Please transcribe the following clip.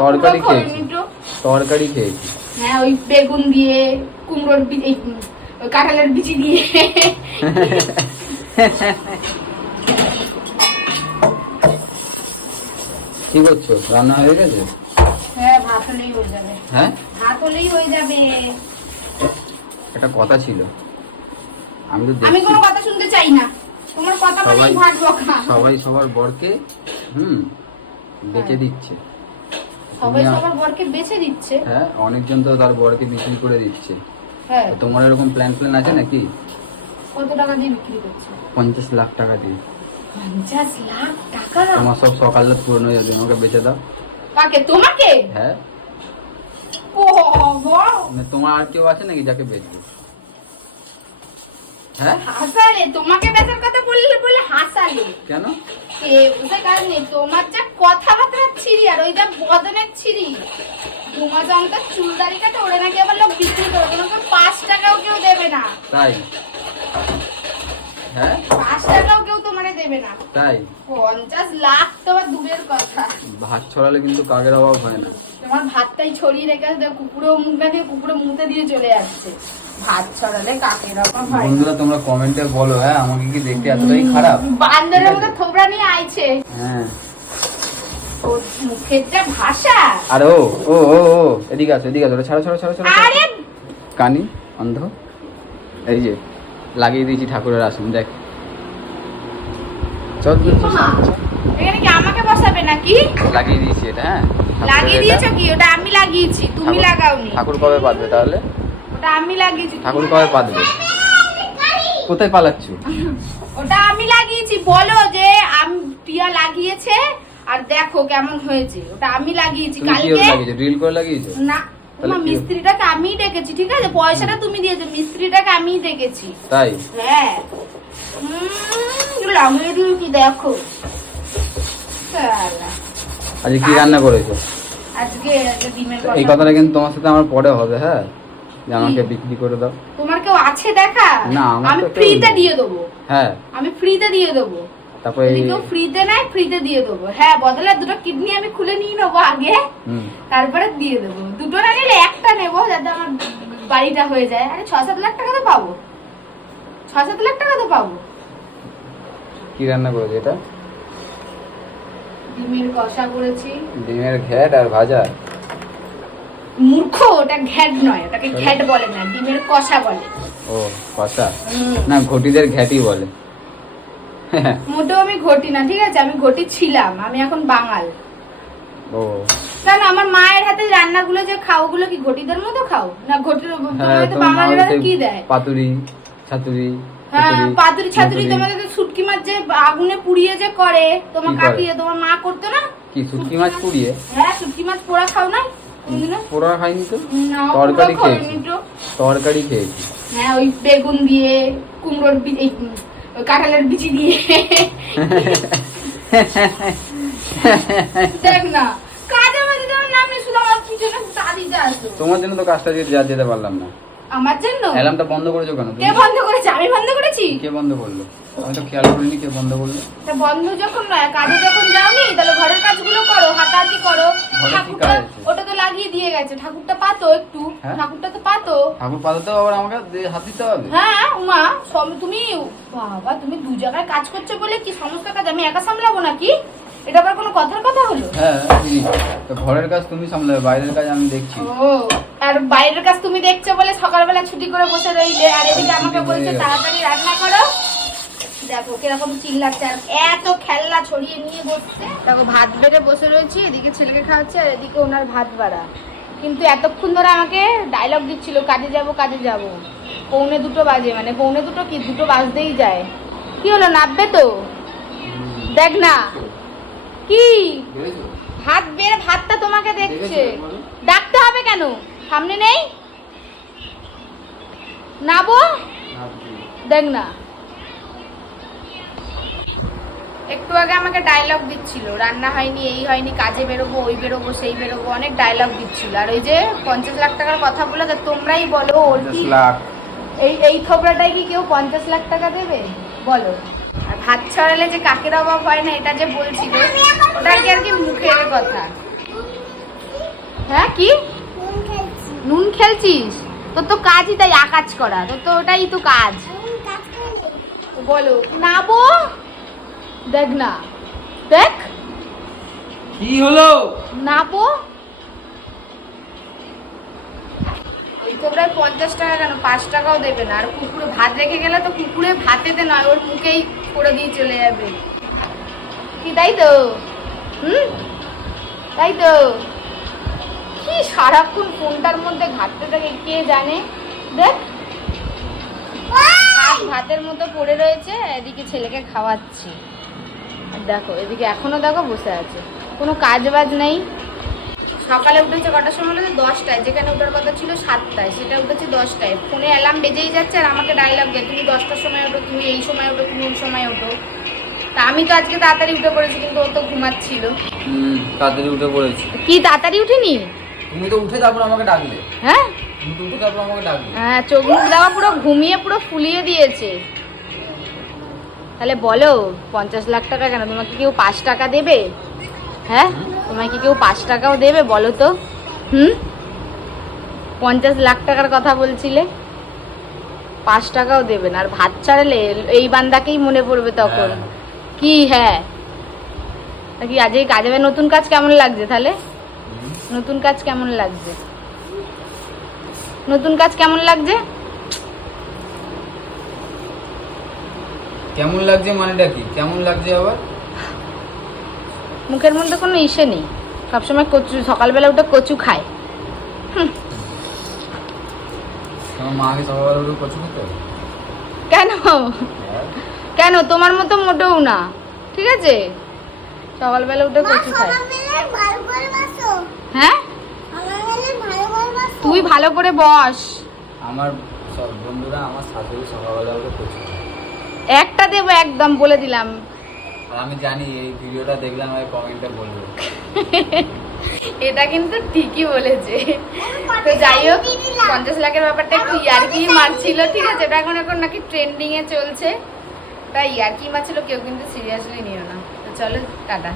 তরকারি খেয়েছি। তরকারি খেয়েছি। হ্যাঁ ওই বেগুন দিয়ে কুমড়োর বি- ওই কাঁঠালের বিচি দিয়ে। কি করছ? রান্না হয়ে গেছে? হ্যাঁ ভাত হলেই হয়ে যাবে। হ্যাঁ? ভাত হলেই হয়ে যাবে। একটা কথা ছিল। আমি তো আমি কোনো কথা শুনতে চাই না। তোমার কথা সবাই ভাত বকা। সবাই সবার বরকে হুম বেচে হ্যাঁ। দিচ্ছে। সবাই সবার বরকে বেছে দিচ্ছে হ্যাঁ অনেকজন তো তার বরকে বিক্রি করে দিচ্ছে। হ্যাঁ। তোমার এরকম প্ল্যান প্ল্যান আছে নাকি? কত টাকা দিয়ে বিক্রি করছ? পঞ্চাশ লাখ টাকা দিয়ে। পঞ্চাশ লাখ টাকা? তোমার সব সকাল পূরণ হয়ে যাবে আমাকে বেচে দাও। কাকে? তোমাকে? হ্যাঁ। ও মানে তোমার আর কেউ আছে নাকি যাকে বেচবে? হ্যাঁ? হাসালে তোমাকে বেচার কথা বললে বলে হাসালে। কেন? এ বুঝতে নেই তোমার যা কথাবার্তা ছিঁড়ি আর ওই যা বদনের ছিঁড়ি। তোমার জনটা চুলদারি কাটে ওরে নাকি আবার লোক বিক্রি করে তোমাকে পাঁচ টাকাও কেউ দেবে না। তাই? হ্যাঁ? পাঁচ টাকাও কেউ না তাই? পঞ্চাশ লাখ তোমার দূরের কথা। ভাত ছড়ালে কিন্তু কাকের অভাব হয় না। তোমার ভাতটাই ছড়িয়ে রেখে আসবে কুকুরো মুখটা দিয়ে কুকুরো মুতে দিয়ে চলে যাচ্ছে। ভাত ছড়ালে কাকের রকম হয় বন্ধুরা তোমরা কমেন্টে বলো হ্যাঁ? আমাকে কি দেখতে এতটাই খারাপ? বান্দরের মতো থোবরা নিয়ে আইছে। হ্যাঁ। ও মুখের যা ভাষা। আর ও ও ও ও এদিকে আসো এদিকে আসো ওটা ছাড়ো ছাড়ো ছাড়ো ছাড়ো ছাড়ো। আরে! কানি অন্ধ। এই যে লাগিয়ে দিয়েছি ঠাকুরের আসন দেখ। চল চল। এখানে কি আমাকে বসাবে নাকি? লাগিয়ে দিয়েছি এটা হ্যাঁ। লাগিয়ে দিয়েছ কি? ওটা আমি লাগিয়েছি তুমি লাগাওনি। ঠাকুর কবে পাতবে তাহলে? ওটা আমি লাগিয়েছি ঠাকুর কবে পাতবে কোথায় পালাচ্ছ? ওটা আমি লাগিয়েছি বলো যে আমি টিয়া লাগিয়েছে আর দেখো কেমন হয়েছে। ওটা আমি লাগিয়েছি কালকে করে লাগিয়েছো? না তোমার মিস্ত্রিটাকে আমিই ডেকেছি ঠিক আছে? পয়সাটা তুমি দিয়েছ মিস্ত্রিটাকে আমিই ডেকেছি। তাই? হ্যাঁ। লাগিয়ে দিয়েছি দেখো? আজকে কি রান্না করেছ? আজকে এই কথাটা কিন্তু তোমার সাথে আমার পরে হবে হ্যাঁ? যে আমাকে বিক্রি করে দাও। তোমার কেউ আছে দেখা? না, আমি ফ্রিতে দিয়ে দেবো। হ্যাঁ। আমি ফ্রিতে দিয়ে দেবো। তারপরে যদি কেউ ফ্রিতে নেয় ফ্রিতে দিয়ে দেবো। হ্যাঁ বদলে দুটো কিডনি আমি খুলে নিয়ে নেব আগে। তারপরে দিয়ে দেবো। দুটো না নিলে একটা নেব যাতে আমার বাড়িটা হয়ে যায়। আরে ছ সাত লাখ টাকা তো পাবো। ছ সাত লাখ টাকা তো পাবো। কি রান্না করেছ এটা? ডিমের কষা করেছি। ডিমের ঘ্যাট আর ভাজা? মূর্খ ওটা ঘ্যাট নয় ওটাকে ঘ্যাট বলে না ডিমের কষা বলে। ও কষা? না ঘটিদের ঘ্যাটি বলে। মোটেও আমি ঘটি না ঠিক আছে? আমি ঘটি ছিলাম আমি এখন বাঙাল। ও। কেন আমার মায়ের হাতে রান্নাগুলো যে খাও ওগুলো কি ঘটিদের মতো খাও? না ঘটির হ্যাঁ বাঙালিরা কি দেয়? পাতুরি ছাতুরি। পাতুরি ছাতুরি তোমাদের তো শুটকি মাছ যে আগুনে পুড়িয়ে যে করে তোমার তোমার মা করতো না? কি শুটকি মাছ পুড়িয়ে? হ্যাঁ শুটকি মাছ পোড়া খাও না? পোড়া খাইনি তো? তরকারি খেয়েছি। তরকারি খেয়েছি। হ্যাঁ ওই বেগুন দিয়ে কুমড়োর বি- এই কাঁঠালের বিচি দিয়ে। দেখ না কাজে নামে শুধু আমার পিছনে তোমার জন্য তো কাজটা আজকে যা যেতে পারলাম না। আমার জন্য? অ্যালার্মটা বন্ধ করেছ কেন কে বন্ধ করেছে? আমি বন্ধ করেছি? কে বন্ধ করল? আমি তো খেয়াল করিনি কে বন্ধ করল। তা বন্ধ যখন নয় কাজে যখন যাওনি তাহলে ঘরের কাজগুলো করো হাতাহাতি করো। ঠাকুরটা ওটা তো লাগিয়ে দিয়ে গেছে। ঠাকুরটা পাতো একটু। হ্যাঁ? ঠাকুরটা তো পাতো। ঠাকুর পাতাতেও আবার আমাকে হাত দিতে হবে? হ্যাঁ উমা সব- তুমি বাবা তুমি দু জায়গায় কাজ করছ বলে কি সমস্ত কাজ আমি একা সামলাবো নাকি? এটা আবার কোনো কথার কথা হলো? হ্যাঁ তো ঘরের কাজ তুমি সামলাবে বাইরের কাজ আমি দেখছি। ও আর বাইরের কাজ তুমি দেখছ বলে সকালবেলা ছুটি করে বসে রইলে। আর এদিকে আমাকে বলছে তাড়াতাড়ি রান্না করো। দেখো কীরকম চিল্লাচ্ছে আর এত খেলনা ছড়িয়ে নিয়ে বসছে। দেখো ভাত বেড়ে বসে রয়েছি এদিকে ছেলেকে খাওয়াচ্ছে আর এদিকে ওনার ভাত বাড়া। কিন্তু এতক্ষণ ধরে আমাকে ডায়লগ দিচ্ছিল কাজে যাব কাজে যাব। পৌনে দুটো বাজে মানে পৌনে দুটো কি দুটো বাজতেই যায়। কি হলো নাববে তো? দেখ না। কি? ভাত বের ভাতটা তোমাকে দেখছে ডাকতে হবে কেন? সামনে নেই? নাবো দেখ না। একটু আগে আমাকে ডায়লগ দিচ্ছিল রান্না হয়নি এই হয়নি কাজে বেরোবো ওই বেরোবো সেই বেরোবো অনেক ডায়লগ দিচ্ছিল। আর ওই যে পঞ্চাশ লাখ টাকার কথা বলে তা তোমরাই বলো ওর কি এই এই থোবড়াটাই কি কেউ পঞ্চাশ লাখ টাকা দেবে? বলো। আর ভাত ছড়ালে যে কাকের অভাব হয় না এটা যে বলছিল ওটা কি আর কি মুখের কথা? হ্যাঁ কি? নুন খেলছিস? তোর তো কাজই তাই আকাজ করা। তোর তো ওটাই তো কাজ। বলো নাবো দেখ না। দেখ। কি হলো? নাবো ওই কোবরায় পঞ্চাশ টাকা কেন? পাঁচ টাকাও দেবে না। আর কুকুরে ভাত রেখে গেলে তো কুকুরে ভাতেতে নয় ওর মুখেই করে দিয়ে চলে যাবে। কি তাই তো? হুম? তাই তো? কি সারাক্ষণ ফোনটার মধ্যে ঘাটতে থাকে কে জানে? দেখ ভাতের মতো পড়ে রয়েছে এদিকে ছেলেকে খাওয়াচ্ছি। আর দেখো এদিকে এখনও দেখো বসে আছে। কোনো কাজ বাজ নেই। সকালে উঠেছে কটার সময় উঠেছে দশটায়। যেখানে ওঠার কথা ছিল সাতটায়। সেটা উঠেছে দশটায়। ফোনে অ্যালার্ম বেজেই যাচ্ছে আর আমাকে ডায়লগ দেয় তুমি দশটার সময় ওঠো তুমি এই সময় ওঠো তুমি ওই সময় ওঠো। তা আমি তো আজকে তাড়াতাড়ি উঠে পড়েছি কিন্তু ও তো ঘুমাচ্ছিল। তাড়াতাড়ি উঠে পড়েছি। কি তাড়াতাড়ি উঠিনি? তুমি তো উঠে তারপর আমাকে ডাকলে। হ্যাঁ? তুমি তো উঠে তারপর আমাকে ডাকলে। হ্যাঁ চোখ মুখ দেওয়া পুরো ঘুমিয়ে পুরো ফুলিয়ে দিয়েছে। তাহলে বলো পঞ্চাশ লাখ টাকা কেন? তোমাকে কেউ পাঁচ টাকা দেবে? হ্যাঁ? তোমাকে কেউ পাঁচ টাকাও দেবে বলো তো। হুম? পঞ্চাশ লাখ টাকার কথা বলছিলে। পাঁচ টাকাও দেবে না। আর ভাত ছাড়লে এই বান্দাকেই মনে পড়বে তখন। হ্যাঁ। কি হ্যাঁ? কি আজকে কাজে নতুন কাজ কেমন লাগছে তাহলে। নতুন কাজ কেমন লাগছে? নতুন কাজ কেমন লাগছে? কেমন লাগছে মানেটা কি? কেমন লাগছে আবার? মুখের মধ্যে কোনো ইসে নেই। সবসময় কচু সকালবেলা উঠে কচু খায়। তোমার মাকে সকালবেলা উঠে কচু খেতে কেন? কেন? তোমার মতো মোটেও না। ঠিক আছে? সকালবেলা উঠে কচু খায় হ্যাঁ তুই ভালো করে বস। আমার সব বন্ধুরা আমার শাশুড়ি সকালবেলা উঠে কচু একটা দেবো একদম বলে দিলাম। আর আমি জানি এই ভিডিওটা দেখলাম আমাকে কমেন্টে বলবে। এটা কিন্তু ঠিকই বলেছে। তো যাই হোক পঞ্চাশ লাখের ব্যাপারটা একটু ইয়ার্কি মারছিল ঠিক আছে? এটা এখন এখন নাকি ট্রেন্ডিংয়ে চলছে। তাই ইয়ার্কি মারছিল কেউ কিন্তু সিরিয়াসলি নিও না। তো চলো টাটা।